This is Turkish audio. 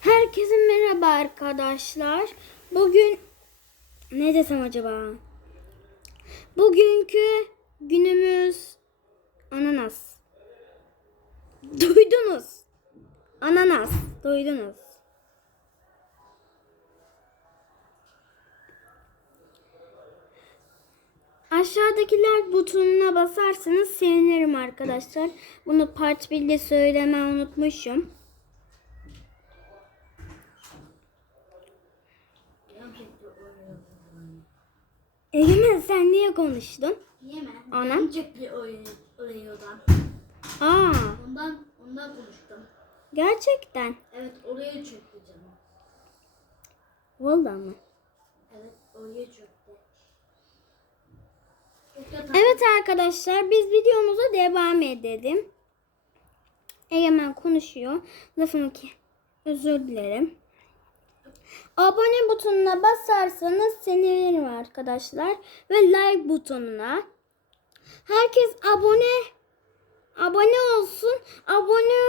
Herkese merhaba arkadaşlar. Bugün ne desem acaba? Bugünkü günümüz ananas. Duydunuz. Ananas. Duydunuz. Aşağıdakiler butonuna basarsanız sevinirim arkadaşlar. Bunu part 1'de söylemeyi unutmuşum. Egemen sen niye konuştun? Yeme. Ana. Canım çekti oyun oynuyordan. Aa, Ondan ondan konuştum. gerçekten. Evet oraya çöktü canım. Vallahi mı? Evet oraya çöktü. Evet arkadaşlar biz videomuza devam edelim. Egemen konuşuyor. Lafımı ki özür dilerim. Abone butonuna basarsanız sevinirim arkadaşlar. Ve like butonuna. Herkes abone abone olsun. Abone